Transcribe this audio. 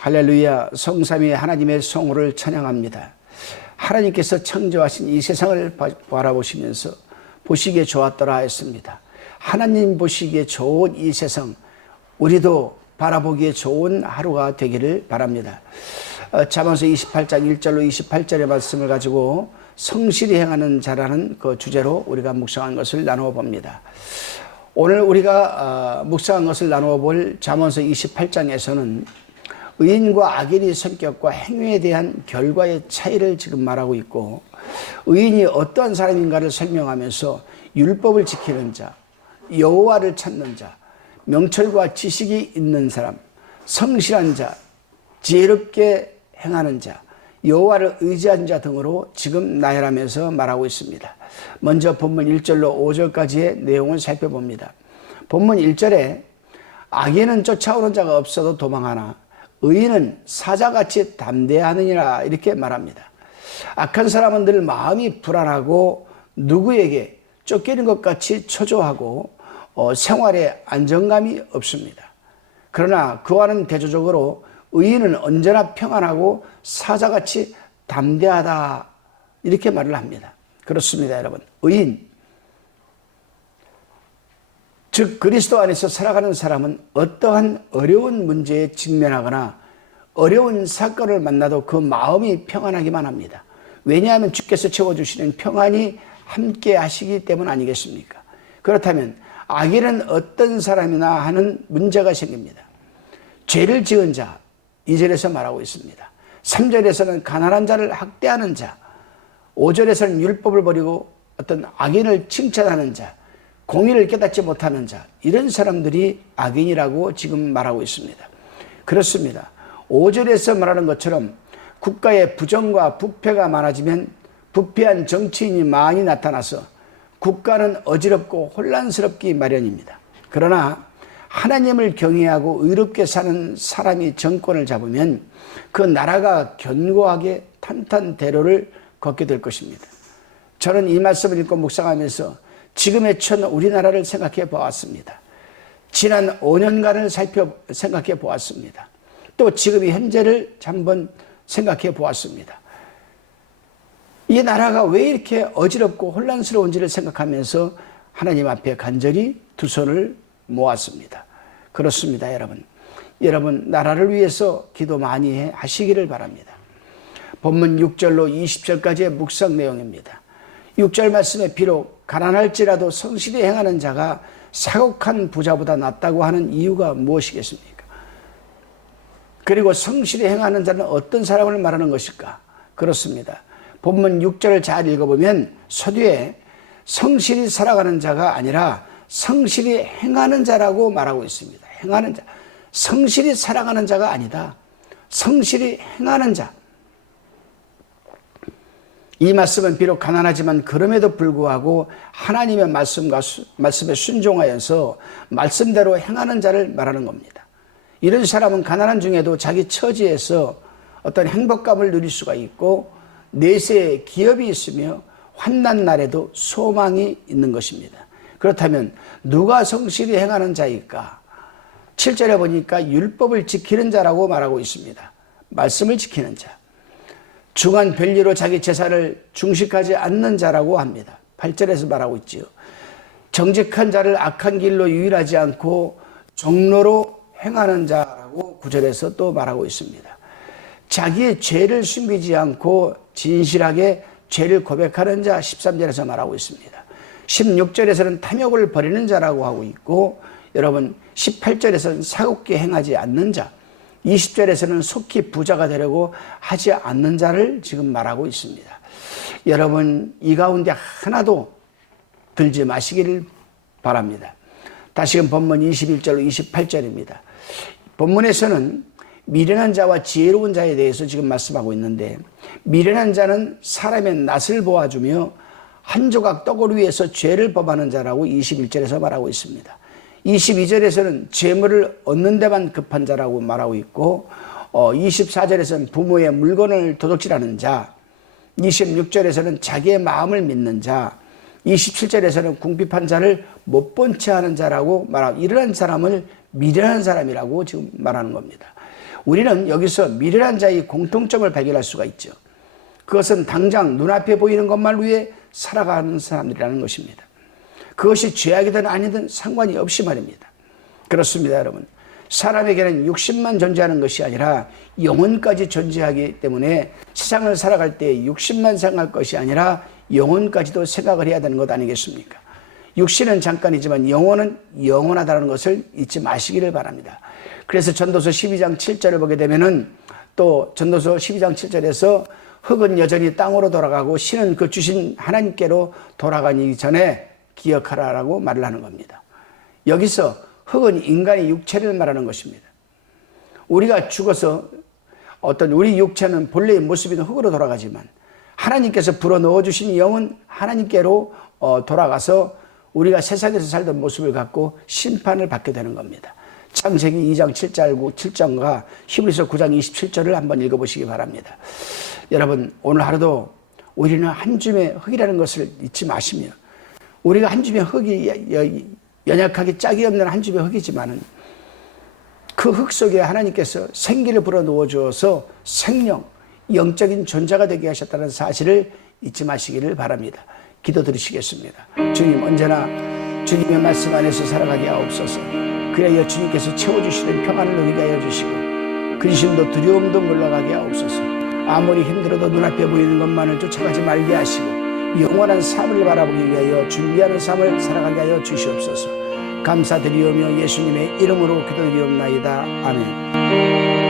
할렐루야. 성삼위 하나님의 성호를 찬양합니다. 하나님께서 창조하신 이 세상을 바라보시면서 보시기에 좋았더라 했습니다. 하나님 보시기에 좋은 이 세상, 우리도 바라보기에 좋은 하루가 되기를 바랍니다. 잠언서 28장 1절로 28절의 말씀을 가지고 성실히 행하는 자라는 그 주제로 우리가 묵상한 것을 나누어 봅니다. 오늘 우리가 묵상한 것을 나누어 볼 잠언서 28장에서는 의인과 악인의 성격과 행위에 대한 결과의 차이를 지금 말하고 있고, 의인이 어떠한 사람인가를 설명하면서 율법을 지키는 자, 여호와를 찾는 자, 명철과 지식이 있는 사람, 성실한 자, 지혜롭게 행하는 자, 여호와를 의지한 자 등으로 지금 나열하면서 말하고 있습니다. 먼저 본문 1절로 5절까지의 내용을 살펴봅니다. 본문 1절에 악인은 쫓아오는 자가 없어도 도망하나 의인은 사자같이 담대하느니라 이렇게 말합니다. 악한 사람은 늘 마음이 불안하고 누구에게 쫓기는 것 같이 초조하고 생활에 안정감이 없습니다. 그러나 그와는 대조적으로 의인은 언제나 평안하고 사자같이 담대하다 이렇게 말을 합니다. 그렇습니다, 여러분. 의인, 즉 그리스도 안에서 살아가는 사람은 어떠한 어려운 문제에 직면하거나 어려운 사건을 만나도 그 마음이 평안하기만 합니다. 왜냐하면 주께서 채워주시는 평안이 함께 하시기 때문 아니겠습니까? 그렇다면 악인은 어떤 사람이나 하는 문제가 생깁니다. 죄를 지은 자, 2절에서 말하고 있습니다. 3절에서는 가난한 자를 학대하는 자, 5절에서는 율법을 버리고 어떤 악인을 칭찬하는 자, 공의를 깨닫지 못하는 자, 이런 사람들이 악인이라고 지금 말하고 있습니다. 그렇습니다. 5절에서 말하는 것처럼 국가의 부정과 부패가 많아지면 부패한 정치인이 많이 나타나서 국가는 어지럽고 혼란스럽기 마련입니다. 그러나 하나님을 경외하고 의롭게 사는 사람이 정권을 잡으면 그 나라가 견고하게 탄탄대로를 걷게 될 것입니다. 저는 이 말씀을 읽고 묵상하면서 지금의 천 우리나라를 생각해 보았습니다. 지난 5년간을 생각해 보았습니다. 또 지금의 현재를 한번 생각해 보았습니다. 이 나라가 왜 이렇게 어지럽고 혼란스러운지를 생각하면서 하나님 앞에 간절히 두 손을 모았습니다. 그렇습니다, 여러분. 여러분, 나라를 위해서 기도 많이 하시기를 바랍니다. 본문 6절로 20절까지의 묵상 내용입니다. 6절 말씀에 비록 가난할지라도 성실히 행하는 자가 사곡한 부자보다 낫다고 하는 이유가 무엇이겠습니까? 그리고 성실히 행하는 자는 어떤 사람을 말하는 것일까? 그렇습니다. 본문 6절을 잘 읽어보면 서두에 성실히 살아가는 자가 아니라 성실히 행하는 자라고 말하고 있습니다. 행하는 자. 성실히 살아가는 자가 아니다. 성실히 행하는 자. 이 말씀은 비록 가난하지만 그럼에도 불구하고 하나님의 말씀에 순종하여서 말씀대로 행하는 자를 말하는 겁니다. 이런 사람은 가난한 중에도 자기 처지에서 어떤 행복감을 누릴 수가 있고 내세에 기업이 있으며 환난 날에도 소망이 있는 것입니다. 그렇다면 누가 성실히 행하는 자일까? 7절에 보니까 율법을 지키는 자라고 말하고 있습니다. 말씀을 지키는 자. 중한 별리로 자기 제사를 중식하지 않는 자라고 합니다. 8절에서 말하고 있지요. 정직한 자를 악한 길로 유일하지 않고 종로로 행하는 자라고 9절에서 또 말하고 있습니다. 자기의 죄를 숨기지 않고 진실하게 죄를 고백하는 자 13절에서 말하고 있습니다. 16절에서는 탐욕을 버리는 자라고 하고 있고, 여러분 18절에서는 사겁게 행하지 않는 자, 20절에서는 속히 부자가 되려고 하지 않는 자를 지금 말하고 있습니다. 여러분 이 가운데 하나도 들지 마시기를 바랍니다. 다시금 본문 21절로 28절입니다. 본문에서는 미련한 자와 지혜로운 자에 대해서 지금 말씀하고 있는데, 미련한 자는 사람의 낯을 보아주며 한 조각 떡을 위해서 죄를 범하는 자라고 21절에서 말하고 있습니다. 22절에서는 재물을 얻는 데만 급한 자라고 말하고 있고, 24절에서는 부모의 물건을 도둑질하는 자, 26절에서는 자기의 마음을 믿는 자, 27절에서는 궁핍한 자를 못 본 채 하는 자라고 말하고, 이러한 사람을 미련한 사람이라고 지금 말하는 겁니다. 우리는 여기서 미련한 자의 공통점을 발견할 수가 있죠. 그것은 당장 눈앞에 보이는 것만 위해 살아가는 사람들이라는 것입니다. 그것이 죄악이든 아니든 상관이 없이 말입니다. 그렇습니다, 여러분. 사람에게는 육신만 존재하는 것이 아니라 영혼까지 존재하기 때문에 세상을 살아갈 때 육신만 생각할 것이 아니라 영혼까지도 생각을 해야 되는 것 아니겠습니까? 육신은 잠깐이지만 영혼은 영원하다는 것을 잊지 마시기를 바랍니다. 그래서 전도서 12장 7절을 보게 되면은 또 전도서 12장 7절에서 흙은 여전히 땅으로 돌아가고 신은 그 주신 하나님께로 돌아가기 전에 기억하라라고 말을 하는 겁니다. 여기서 흙은 인간의 육체를 말하는 것입니다. 우리가 죽어서 어떤 우리 육체는 본래의 모습인 흙으로 돌아가지만 하나님께서 불어넣어 주신 영은 하나님께로 돌아가서 우리가 세상에서 살던 모습을 갖고 심판을 받게 되는 겁니다. 창세기 2장 7절과 히브리서 9장 27절을 한번 읽어보시기 바랍니다. 여러분, 오늘 하루도 우리는 한 줌의 흙이라는 것을 잊지 마시며, 우리가 한 줌의 흙이 연약하게 짝이 없는 한 줌의 흙이지만은 그 흙 속에 하나님께서 생기를 불어넣어 주어서 생명, 영적인 존재가 되게 하셨다는 사실을 잊지 마시기를 바랍니다. 기도 드리시겠습니다. 주님, 언제나 주님의 말씀 안에서 살아가게 하옵소서. 그래야 주님께서 채워주시는 평안을 누리게 하여 주시고 근심도 두려움도 물러가게 하옵소서. 아무리 힘들어도 눈앞에 보이는 것만을 쫓아가지 말게 하시고 영원한 삶을 바라보기 위하여 준비하는 삶을 살아가게 하여 주시옵소서. 감사드리오며 예수님의 이름으로 기도드리옵나이다. 아멘.